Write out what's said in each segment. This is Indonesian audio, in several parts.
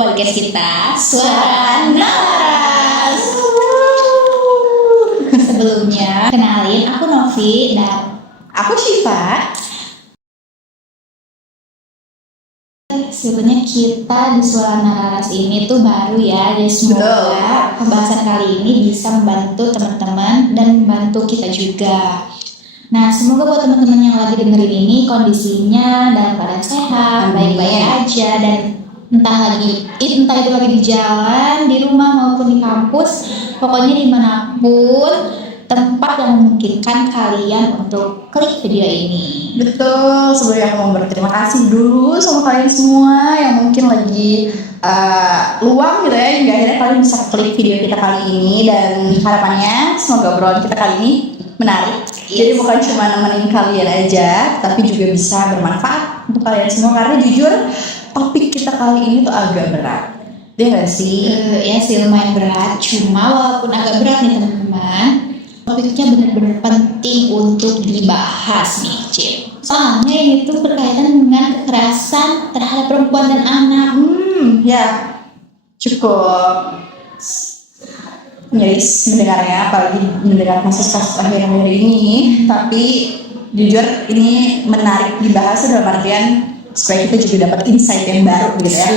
podcast kita Suara Naras. Sebelumnya kenalin, aku Novi dan aku Syifa. sebetulnya kita di Suara Naras ini tuh baru ya, jadi semoga pembahasan kali ini bisa membantu teman-teman dan membantu kita juga. Nah, semoga buat teman-teman yang lagi dengerin ini kondisinya dalam keadaan sehat, baik-baik aja, dan entah itu lagi di jalan, di rumah maupun di kampus, pokoknya dimanapun tempat yang memungkinkan kalian untuk klik video ini. Betul, sebelumnya aku mau berterima kasih dulu sama kalian semua yang mungkin lagi luang gitu ya, hingga akhirnya kalian bisa klik video kita kali ini, dan harapannya semoga obrolan kita kali ini menarik. Jadi bukan cuma nemenin kalian aja, tapi juga bisa bermanfaat untuk kalian semua, karena jujur topik kita kali ini tuh agak berat. Dia nggak sih? Ya sih, lumayan berat, cuma walaupun agak berat nih teman-teman, topiknya benar-benar penting untuk dibahas nih, Cip. Soalnya ini tuh berkaitan dengan kekerasan terhadap perempuan dan anak. Ya cukup nyaris mendengarnya, apalagi mendengar kasus-kasus akhir-akhir ini. Tapi jujur ini menarik dibahas dalam artian supaya kita juga dapat insight yang baru gitu ya.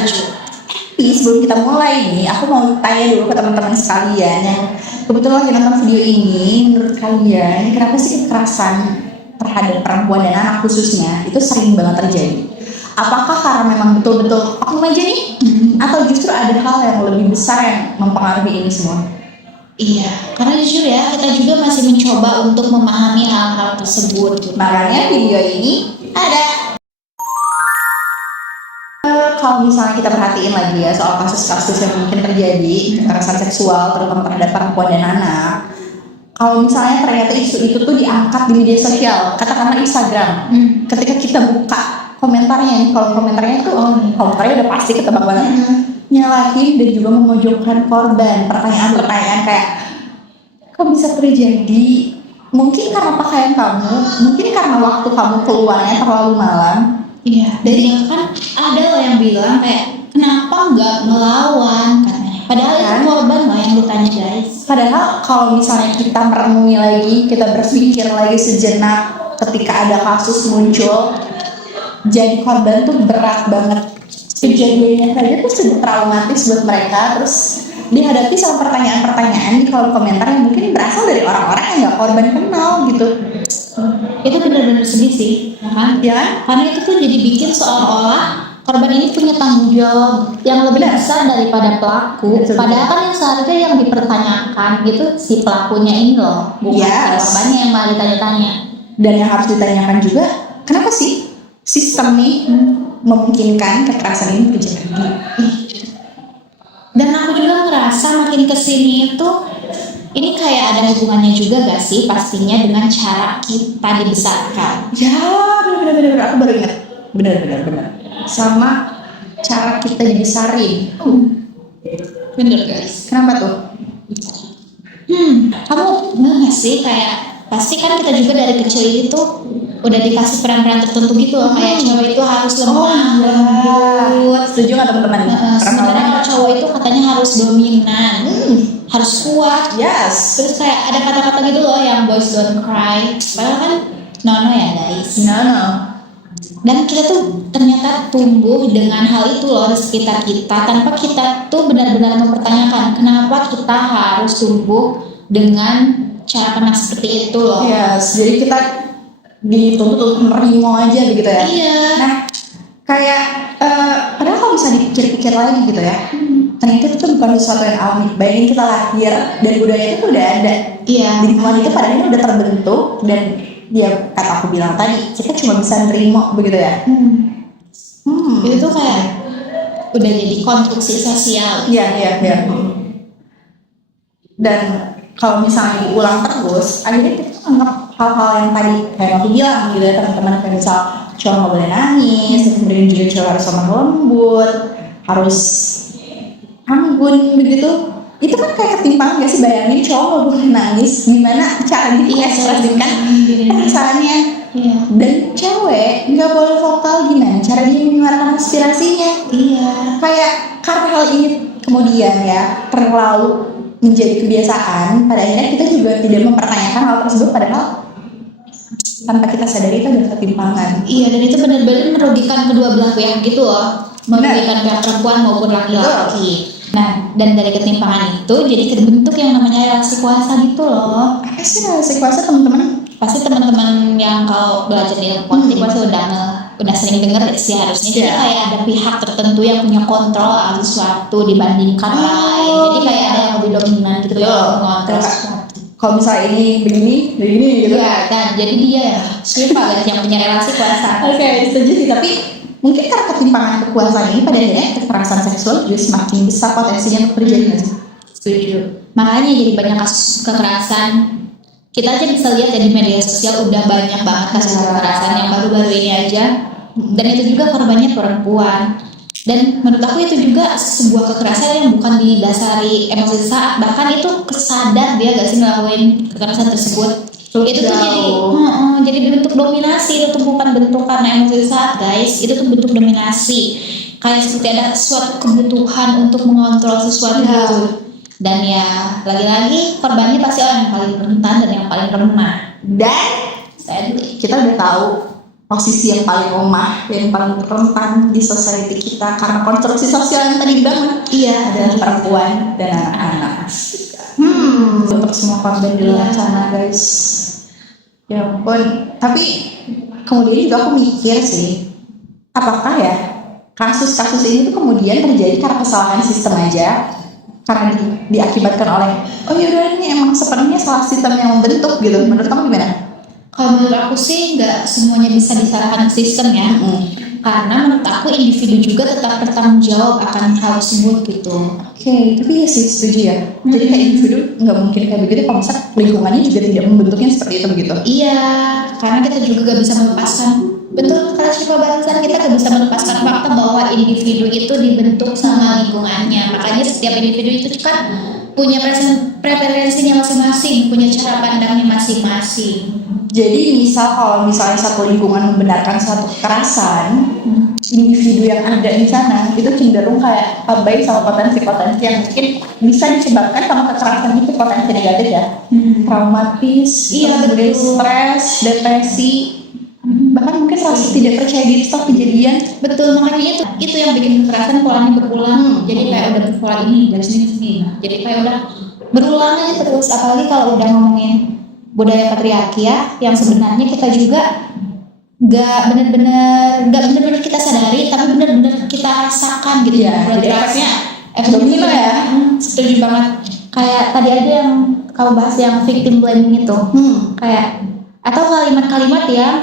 Tapi sebelum kita mulai nih, aku mau tanya dulu ke teman-teman sekalian yang kebetulan lagi nonton video ini. Menurut kalian, kenapa sih kekerasan terhadap perempuan dan anak khususnya itu sering banget terjadi? Apakah karena memang betul-betul oknum aja nih? Atau justru ada hal yang lebih besar yang mempengaruhi ini semua? Iya, karena jujur ya, kita juga masih mencoba untuk memahami hal-hal tersebut. Makanya video ini ada. Kalau misalnya kita perhatiin lagi ya soal kasus-kasus yang mungkin terjadi kekerasan seksual terutama terhadap perempuan dan anak. Kalau misalnya ternyata isu itu tuh diangkat di media sosial, katakanlah Instagram, ketika kita buka komentarnya nih, kalau komentarnya tuh komentarnya udah pasti ketebak banget, nyalahin dan juga memojokkan korban. Pertanyaan-pertanyaan kayak, kok bisa terjadi? Mungkin karena pakaian kamu, mungkin karena waktu kamu keluarnya terlalu malam. Iya, dari kan ada loh yang bilang kayak, kenapa nggak ngelawan katanya. Padahal itu korban loh yang ditanya, guys. Padahal kalau misalnya kita merenungi lagi, kita berpikir lagi sejenak ketika ada kasus muncul, jadi korban tuh berat banget. Kejadiannya saja tuh sudah traumatis buat mereka, terus dihadapi sama pertanyaan-pertanyaan di kolom komentar yang mungkin berasal dari orang-orang yang nggak korban kenal gitu. Itu benar-benar sedih sih, ya kan? Ya, Karena itu tuh jadi bikin seolah-olah korban ini punya tanggung jawab yang lebih besar daripada pelaku. Betul. Padahal kan yang seharusnya yang dipertanyakan itu si pelakunya ini loh, bukan si korbannya yang malah ditanya-tanya. Dan yang harus ditanyakan juga, kenapa sih sistem nih memungkinkan kekerasan ini terjadi? Dan aku juga ngerasa makin kesini itu ini kayak ada hubungannya juga gak sih pastinya dengan cara kita dibesarkan. Ya, benar-benar aku baru ingat. Benar. Sama cara kita dibesarin. Bener guys. Kenapa tuh? Kamu nggak sih kayak pasti kan kita juga dari kecil itu udah dikasih peran-peran tertentu gitu loh, kayak cewek itu harus lemah, lembut. Setuju nggak teman-teman? Sementara kalau cowok itu katanya harus dominan, harus kuat. Yes. Terus kayak ada kata-kata gitu loh yang boys don't cry. Padahal kan no ya guys. No. Dan kita tuh ternyata tumbuh dengan hal itu loh di sekitar kita, tanpa kita tuh benar-benar mempertanyakan kenapa kita harus tumbuh dengan cara pandang seperti itu loh. Yes. Jadi kita dituntut untuk menerima aja begitu ya. Iya. Nah, kayak padahal kalau bisa dipikir-pikir lagi gitu ya, ternyata itu bukan sesuatu yang alami. Bayangin kita lahir dan budaya itu udah ada. Iya. Di lingkungan itu padahal ini udah terbentuk, dan dia kata aku bilang tadi, kita cuma bisa nerima begitu ya. Itu tuh kayak udah jadi konstruksi sosial. Iya. Dan kalau misalnya diulang terus, akhirnya kita anggap hal-hal yang tadi kayak aku bilang gitu ya, teman-teman, kayak misal cowok nggak boleh nangis, kemudian juga cowok harus lemah lembut, harus anggun begitu. Itu kan kayak ketimpangan gak sih? Bayangin cowok nggak boleh nangis, gimana cara dia mengekspresikan perasaannya. Iya. Dan cewek nggak boleh vokal, gimana cara dia menyuarakan aspirasinya. Iya. Kayak karena hal ini kemudian ya terlalu menjadi kebiasaan, pada akhirnya kita juga tidak mempertanyakan hal tersebut, padahal tanpa kita sadari itu adalah ketimpangan. Iya, dan itu benar-benar merugikan kedua belah pihak gitu loh, merugikan pihak perempuan maupun laki-laki. Nah, dan dari ketimpangan itu jadi terbentuk yang namanya relasi kuasa gitu loh. Apa sih relasi kuasa, teman-teman? Pasti teman-teman yang kalau belajar di ilmu politik pasti udah sering dengar sih harusnya. Jadi Iya. kayak ada pihak tertentu yang punya kontrol atas sesuatu dibandingkan orang lain. Jadi kayak ada yang lebih dominan gitu Betul. yang mengontrol sesuatu. Kalau misalnya ini begini gitu. Iya, kan jadi dia siapa guys yang punya relasi kuasa. Oke, setuju sih. Tapi mungkin karena ketimpangan kekuasaan ini pada akhirnya kekerasan seksual juga semakin besar potensinya untuk terjadi. nggak sih? Setuju. Makanya jadi banyak kasus kekerasan. Kita aja bisa lihat ya di media sosial udah banyak banget kasus kekerasan yang baru-baru ini aja. Dan itu juga korbannya perempuan. Dan menurut aku itu juga sebuah kekerasan yang bukan didasari emosi sesaat, bahkan itu kesadar dia gak sih ngelakuin kekerasan tersebut. Itu tuh jadi bentuk dominasi, itu tuh bukan bentuk karena emosi sesaat guys, itu tuh bentuk dominasi. Kayak seperti ada suatu kebutuhan untuk mengontrol sesuatu gitu. Dan ya lagi-lagi korbannya pasti orang yang paling rentan dan yang paling lemah. Dan kita udah tahu posisi yang paling lemah, yang paling rentan di society kita karena konstruksi sosial yang tadi dibangun. Iya, Adalah perempuan dan anak-anak. Untuk semua korban di luar sana guys. Ya ampun. Tapi kemudian juga aku mikir sih, apakah ya kasus-kasus ini tuh kemudian terjadi karena kesalahan sistem aja, karena diakibatkan oleh oh yaudah ini emang sebenarnya salah sistem yang membentuk gitu. Menurut kamu gimana? kalau menurut aku sih nggak semuanya bisa disalahkan sistem ya. Karena menurut aku individu juga tetap bertanggung jawab akan hal tersebut gitu. Oke, tapi ya sih setuju ya. Jadi kayak individu nggak mungkin kayak begitu kalau misalnya lingkungannya juga tidak membentuknya seperti itu begitu. Iya, karena kita juga gak bisa melepaskan. Betul kata Syifa barusan, kita gak bisa melepaskan fakta bahwa individu itu dibentuk sama lingkungannya. Makanya setiap individu itu kan punya preferensinya masing-masing, punya cara pandangnya masing-masing. Jadi misal kalau misalnya satu lingkungan membenarkan satu kekerasan, individu yang ada di sana itu cenderung kayak abai sama potensi-potensi yang mungkin bisa disebabkan sama kekerasan itu, potensi negatif ya. Traumatis, Iya, kemudian betul. stres, depresi, bahkan mungkin rasa tidak percaya diri setelah kejadian. Betul, makanya itu yang bikin kekerasan polanya berulang. Jadi kayak udah pola ini dari sini ke sini. Jadi kayak udah berulang aja terus. Apalagi kalau udah ngomongin budaya patriarki ya, yang sebenarnya kita juga nggak bener-bener kita sadari, tapi bener-bener kita rasakan gitu Iya, jadi progresnya. efek domino ya. Setuju banget. Kayak tadi ada yang kamu bahas yang victim blaming itu, kayak atau kalimat-kalimat yang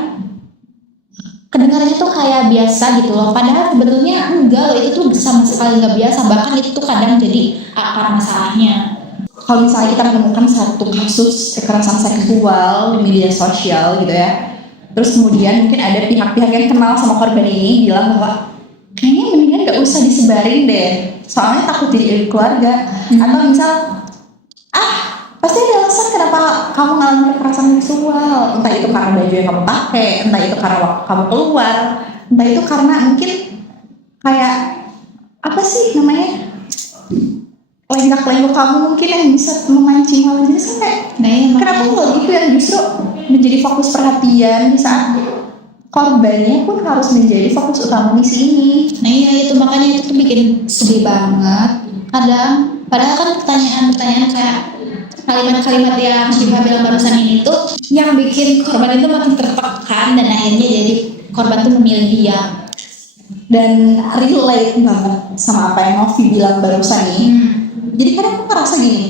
kedengarannya tuh kayak biasa gitu loh, padahal sebetulnya enggak loh, itu tuh sama sekali nggak biasa, bahkan itu tuh kadang jadi akar masalahnya. Kalau misalnya kita menemukan satu kasus kekerasan seksual di media sosial gitu ya, terus kemudian mungkin ada pihak-pihak yang kenal sama korban ini bilang bahwa kayaknya mendingan gak usah disebarin deh, soalnya takut jadi keluarga. Atau misal pasti ada alasan kenapa kamu ngalamin kekerasan seksual, entah itu karena baju yang kamu pakai, entah itu karena waktu kamu keluar, entah itu karena mungkin kayak apa sih namanya, lenggak-lenggok kamu mungkin yang bisa memancing hal jenis kan kayak kenapa kalau itu yang justru menjadi fokus perhatian di saat korbannya pun harus menjadi fokus utama misi ini. Nah iya itu, makanya itu tuh bikin sedih banget kadang, padahal kan pertanyaan-pertanyaan kayak kalimat-kalimat yang Syifa bilang barusan ini tuh yang bikin korban itu makin tertekan dan akhirnya jadi korban tuh memilih diam. Dan relate banget sama apa yang Novi bilang barusan nih. Jadi kadang aku ngerasa gini,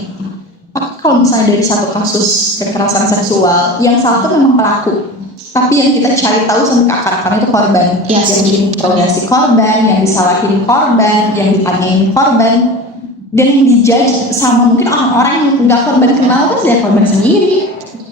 kalau misalnya dari satu kasus kekerasan seksual, yang satu memang pelaku, tapi yang kita cari tahu sampai ke akar-akarnya itu korban. Yes. Yang diinterogasi korban, yang disalahin korban, yang ditanyain korban, dan yang dijudge sama mungkin orang-orang yang nggak korban kenal kan dia korban sendiri.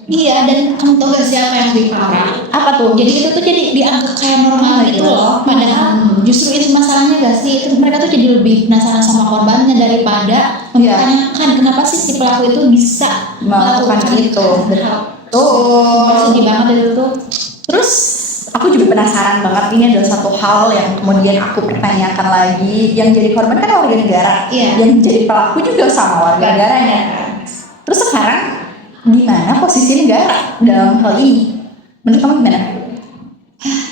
Iya, dan kamu tau gak siapa yang lebih parah? Apa tuh? Jadi itu tuh jadi dianggap kayak normal gitu loh, padahal justru itu masalahnya gak sih? Itu mereka tuh jadi lebih penasaran sama korbannya daripada mempertanyakan kenapa sih si pelaku itu bisa melakukan itu. Betul. Sedih banget itu tuh. Terus aku juga penasaran banget, ini adalah satu hal yang kemudian aku pertanyakan lagi. Yang jadi korban kan warga negara, yang jadi pelaku juga sama warga negaranya. Terus sekarang di mana posisi negara dalam hal ini? Menurut kamu gimana?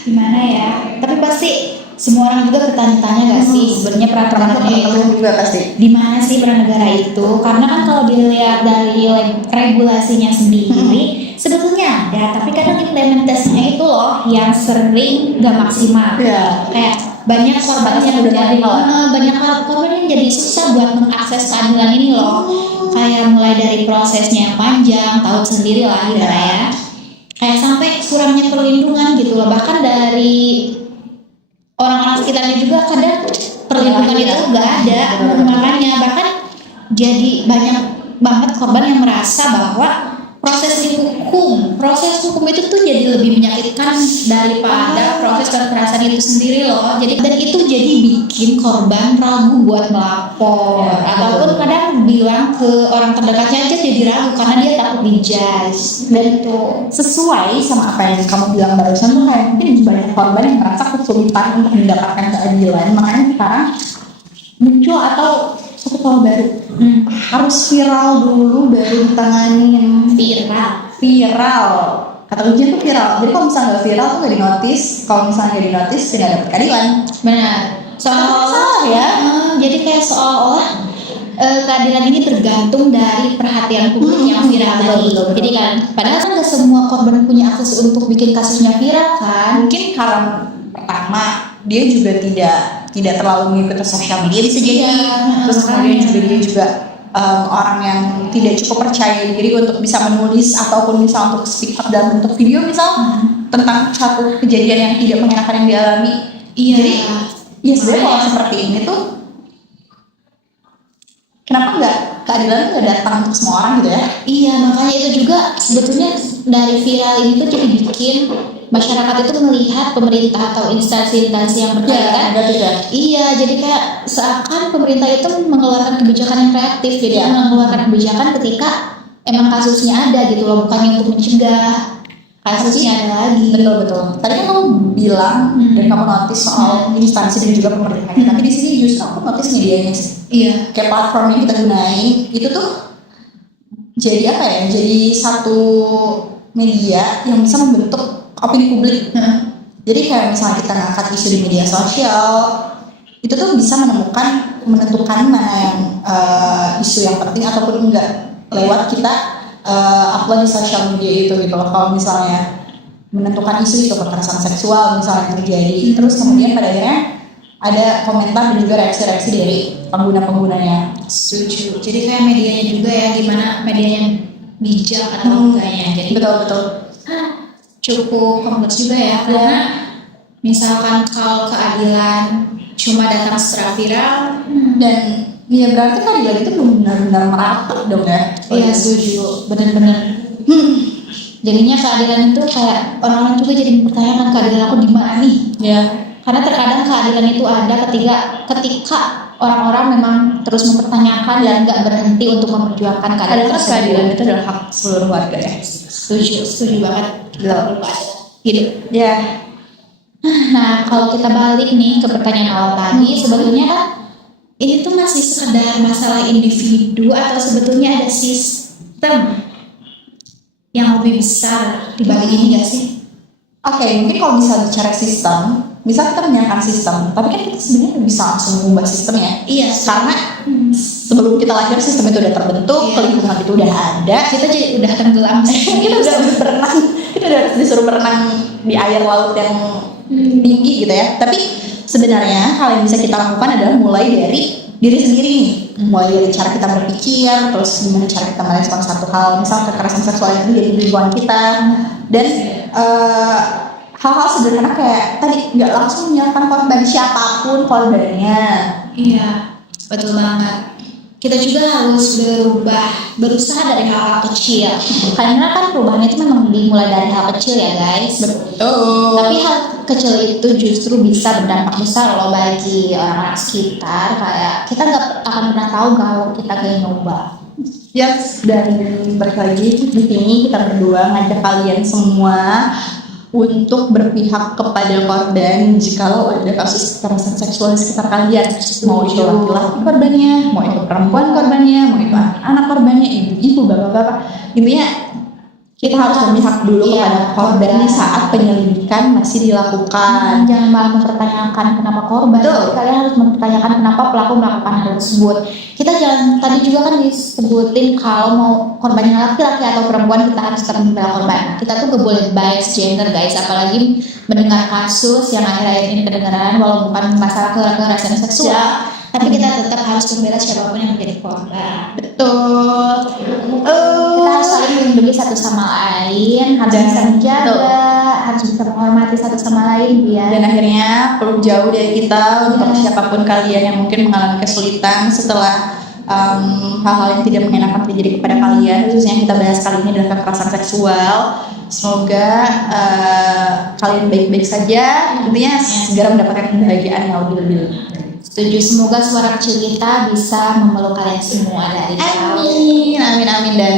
Gimana ya? Tapi pasti semua orang juga bertanya-tanya gak sih sebenarnya peran negara itu juga pasti. di mana sih peran negara itu? Karena kan kalau dilihat dari regulasinya sendiri sebetulnya ada, tapi kadang implementasinya itu loh yang sering gak maksimal. Kayak banyak korban yang jadi banyak korban yang jadi susah buat mengakses keadilan ini loh. Kayak mulai dari prosesnya yang panjang, tahu sendiri lah gimana ya. Kayak sampai kurangnya perlindungan gitu loh. Bahkan dari orang-orang sekitarnya juga kadang perlindungan itu nggak ada. Makanya bahkan jadi banyak banget korban yang merasa bahwa proses hukum itu tuh jadi lebih menyakitkan daripada proses kekerasan itu sendiri loh. Jadi dan itu jadi bikin korban ragu buat melapor ataupun kadang bilang ke orang terdekatnya aja jadi ragu karena dia takut dijudge. Dan itu sesuai sama apa yang kamu bilang barusan tuh, kayak mungkin banyak korban yang merasa kesulitan untuk mendapatkan keadilan, makanya sekarang muncul atau satu hal baru, harus viral dulu baru ditanganin. Viral kata ujian tuh viral, jadi kalau misalnya nggak viral tuh nggak dinotis, kalau misalnya nggak dinotis tidak dapat keadilan. Benar, seolah ya, jadi kayak seolah keadilan ini tergantung dari perhatian publik yang viral tadi. Jadi kan padahal kan nggak semua korban punya akses untuk bikin kasusnya viral kan. Mungkin karena pertama dia juga tidak terlalu mengikuti sosial media bisa jadi, terus kemudian juga dia juga orang yang tidak cukup percaya diri untuk bisa menulis ataupun bisa untuk speak up dalam bentuk video misal tentang satu kejadian yang tidak mengenakan yang dialami. Jadi ya sebenarnya kalau seperti ini tuh kenapa nggak keadilan nggak datang untuk semua orang gitu ya? Iya, makanya itu juga sebetulnya dari viral ini tuh jadi bikin masyarakat itu melihat pemerintah atau instansi-instansi yang berkaitan. Iya, jadi kayak seakan pemerintah itu mengeluarkan kebijakan yang kreatif, jadi mengeluarkan kebijakan ketika emang kasusnya ada gitu loh, bukannya untuk mencegah kasusnya ada lagi. Betul. Tadi kan kamu bilang dan kamu notice soal instansi dan juga pemerintah, tapi di sini justru aku notice medianya sih. Iya. Kayak platform yang kita gunain itu tuh jadi apa ya? Jadi satu media yang bisa membentuk opini publik. Jadi kayak misalnya kita ngangkat isu di media sosial, itu tuh bisa menentukan mana yang isu yang penting ataupun enggak lewat kita upload di sosial media itu gitu loh. Kalau misalnya menentukan isu kekerasan seksual misalnya yang terjadi, terus kemudian pada akhirnya ada komentar dan juga reaksi-reaksi dari pengguna-penggunanya. Setuju. Jadi kayak medianya juga ya, gimana medianya bijak atau enggaknya. Jadi betul. Cukup kompleks juga ya, karena misalkan kalau keadilan cuma datang secara viral dan ya berarti keadilan itu belum benar-benar merata dong ya. Iya setuju, benar-benar. Jadinya keadilan itu kayak orang-orang juga jadi mempertanyakan keadilan aku di mana nih? Ya. Karena terkadang keadilan itu ada ketika orang-orang memang terus mempertanyakan dan nggak berhenti untuk memperjuangkan keadilan. Padahal keadilan itu adalah hak seluruh warga ya. Setuju banget. Gitu. Ya. Nah, kalau kita balik nih ke pertanyaan awal tadi, sebetulnya kan ini tuh masih sekedar masalah individu atau sebetulnya ada sistem yang lebih besar dibalik ini nggak sih? Oke, mungkin kalau bisa bicara sistem, bisa kita menyangka sistem, tapi kan kita sebenarnya bisa langsung mengubah sistemnya. Iya, karena sebelum kita lahir sistem itu udah terbentuk, lingkungan itu udah ada, kita jadi udah tenggelam. Kita udah berenang, kita udah harus disuruh berenang di air laut yang tinggi gitu ya. Tapi sebenarnya hal yang bisa kita lakukan adalah mulai dari diri sendiri nih, mulai dari cara kita berpikir, terus gimana cara kita merespon satu hal, misal kekerasan seksual itu di lingkungan kita, dan hal-hal sederhana kayak tadi nggak langsung menyalahkan korban siapapun korbannya. Iya, betul banget. Kita juga harus berusaha dari hal-hal kecil. Karena kan perubahan itu memang dimulai dari hal kecil ya guys. Betul. Tapi hal kecil itu justru bisa berdampak besar loh bagi orang-orang sekitar. Kayak kita nggak akan pernah tahu kalau kita kayak nyoba. Yes, dan balik lagi di sini kita berdua ngajak kalian semua untuk berpihak kepada korban jikalau ada kasus kekerasan seksual di sekitar kalian, mau itu laki-laki korbannya, mau itu perempuan korbannya, mau itu anak korbannya, ibu-ibu, bapak-bapak. Intinya kita harus memihak dulu kepada korban di saat penyelidikan masih dilakukan. Jangan malah mempertanyakan kenapa korban, Betul. kalian harus mempertanyakan kenapa pelaku melakukan hal tersebut. Kita jangan, tadi juga kan disebutin kalau mau korbannya laki-laki atau perempuan kita harus tetap membela korban. Kita tuh gak boleh bias gender guys, apalagi mendengar kasus yang akhir-akhir ini kedengaran walau bukan masalah kekerasan seksual, tapi kita tetap harus membela siapapun yang menjadi korban. Betul. Kita harus saling melindungi satu sama lain, harus bisa menjaga, harus bisa menghormati satu sama lain biar. Dan akhirnya perlu jauh dari kita untuk siapapun kalian yang mungkin mengalami kesulitan setelah hal-hal yang tidak mengenakan terjadi kepada kalian, khususnya yang kita bahas kali ini adalah kekerasan seksual. Semoga kalian baik-baik saja, intinya segera mendapatkan kebahagiaan yang lebih-lebih. Setuju, semoga suara kecil kita bisa memeluk kalian semua dari jauh. Amin, amin, amin. Dan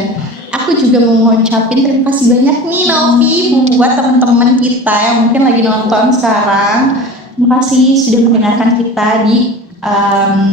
aku juga mau ngucapin terima kasih banyak nih Novi buat teman-teman kita yang mungkin lagi nonton sekarang. Terima kasih sudah mendengarkan kita di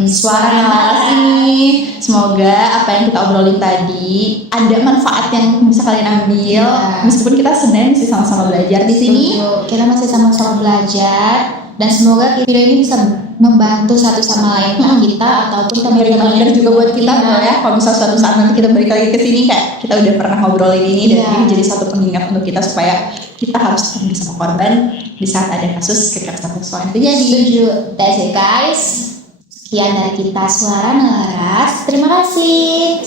suara yang laras ini. Semoga apa yang kita obrolin tadi ada manfaat yang bisa kalian ambil. Meskipun kita sebenarnya masih sama-sama belajar di sini. Setuju. Kita masih sama-sama belajar dan semoga video ini bisa membantu satu sama lain kita ataupun teman-teman Reminder juga buat kita ya, kalau misalnya suatu saat nanti kita balik lagi ke sini kayak kita udah pernah ngobrolin ini dan ini jadi satu pengingat untuk kita supaya kita harus ketemu sama korban di saat ada kasus kekerasan seksual itu jadi. Setuju. That's it guys. Sekian dari kita Suara Nelaras. Terima kasih.